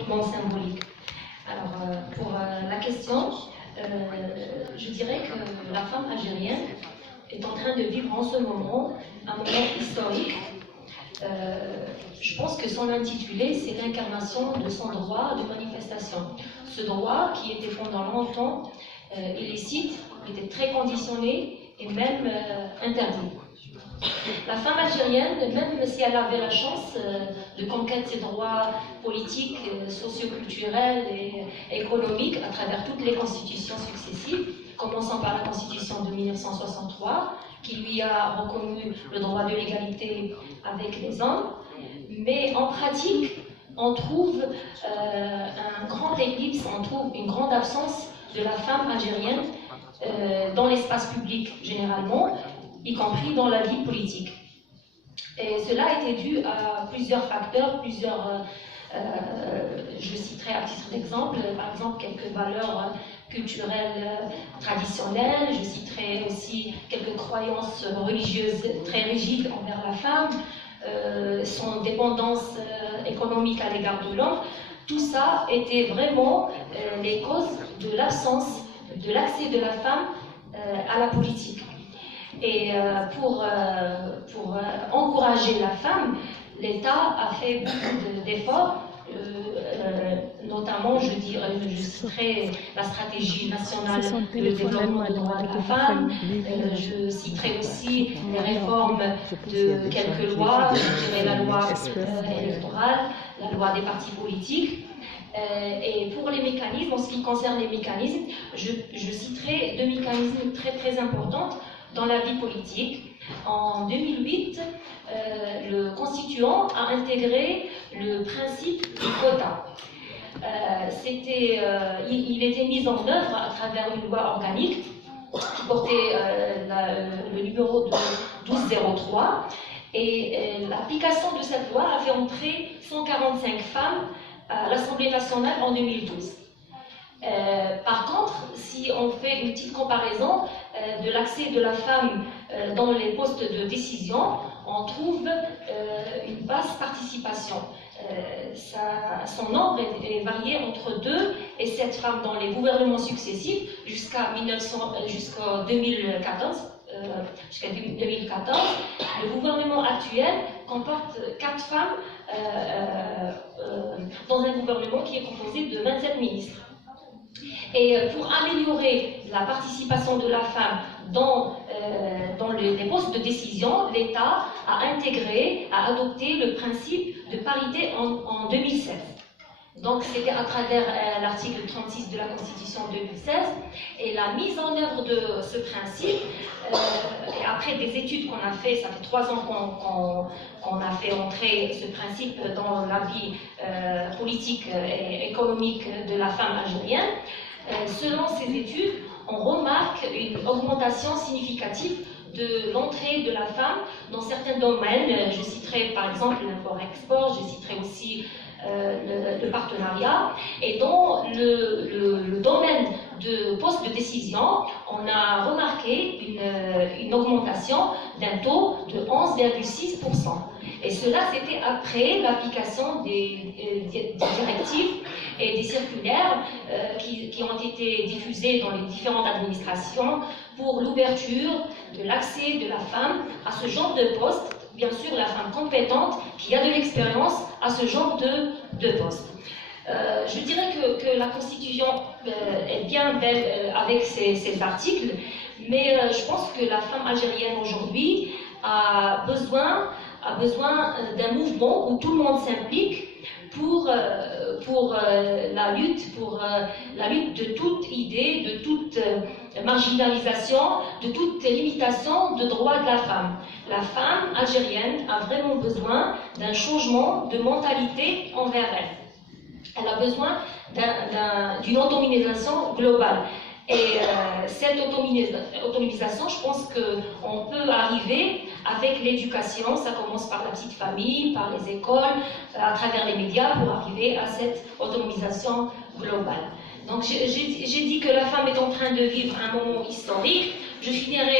hautement symbolique. Alors, pour la question, je dirais que la femme algérienne est en train de vivre en ce moment un moment historique. Je pense que son intitulé, c'est l'incarnation de son droit de manifestation. Ce droit qui était pendant longtemps illicite, était très conditionné et même interdit. La femme algérienne, même si elle avait la chance de conquérir ses droits politiques, socioculturels et économiques à travers toutes les constitutions successives, commençant par la constitution de 1963, qui lui a reconnu le droit de l'égalité avec les hommes, mais en pratique, on trouve un grand éclipse, on trouve une grande absence de la femme algérienne dans l'espace public généralement, y compris dans la vie politique. Et cela a été dû à plusieurs facteurs, je citerai à titre d'exemple, par exemple quelques valeurs culturelles traditionnelles, je citerai aussi quelques croyances religieuses très rigides envers la femme, son dépendance économique à l'égard de l'homme. Tout ça était vraiment les causes de l'absence de l'accès de la femme à la politique. Et pour encourager la femme, l'État a fait beaucoup d'efforts, notamment, je citerai la stratégie nationale de développement des droits de la femme, je citerai aussi les réformes de quelques lois, je dirais la loi électorale, la loi des partis politiques. Et pour les mécanismes, en ce qui concerne les mécanismes, je citerai deux mécanismes très très importants dans la vie politique. En 2008, le constituant a intégré le principe du quota. Il était mis en œuvre à travers une loi organique qui portait le numéro de 1203, et l'application de cette loi a fait entrer 145 femmes à l'Assemblée nationale en 2012. Par contre, si on fait une petite comparaison de l'accès de la femme dans les postes de décision, on trouve une basse participation. Son nombre est varié entre 2 et 7 femmes dans les gouvernements successifs jusqu'à 2014. Le gouvernement actuel comporte 4 femmes dans un gouvernement qui est composé de 27 ministres. Et pour améliorer la participation de la femme dans les postes de décision, l'État a adopté le principe de parité en 2016. Donc c'était à travers l'article 36 de la Constitution 2016, et la mise en œuvre de ce principe, et après des études qu'on a fait, ça fait 3 ans qu'on a fait entrer ce principe dans la vie politique et économique de la femme algérienne. Selon ces études, on remarque une augmentation significative de l'entrée de la femme dans certains domaines. Je citerai par exemple l'import-export, je citerai aussi le partenariat. Et dans le domaine de poste de décision, on a remarqué une augmentation d'un taux de 11,6%. Et cela, c'était après l'application des directives et des circulaires qui ont été diffusées dans les différentes administrations pour l'ouverture de l'accès de la femme à ce genre de poste. Bien sûr, la femme compétente qui a de l'expérience à ce genre de poste. Je dirais que la Constitution est bien belle avec ces articles, mais je pense que la femme algérienne aujourd'hui a besoin d'un mouvement où tout le monde s'implique pour la lutte de toute idée, de toute marginalisation, de toute limitation de droits de la femme. La femme algérienne a vraiment besoin d'un changement de mentalité envers elle. Elle a besoin d'une autonomisation globale. Et cette autonomisation, je pense qu'on peut arriver avec l'éducation. Ça commence par la petite famille, par les écoles, à travers les médias, pour arriver à cette autonomisation globale. Donc j'ai dit que la femme est en train de vivre un moment historique. Je finirai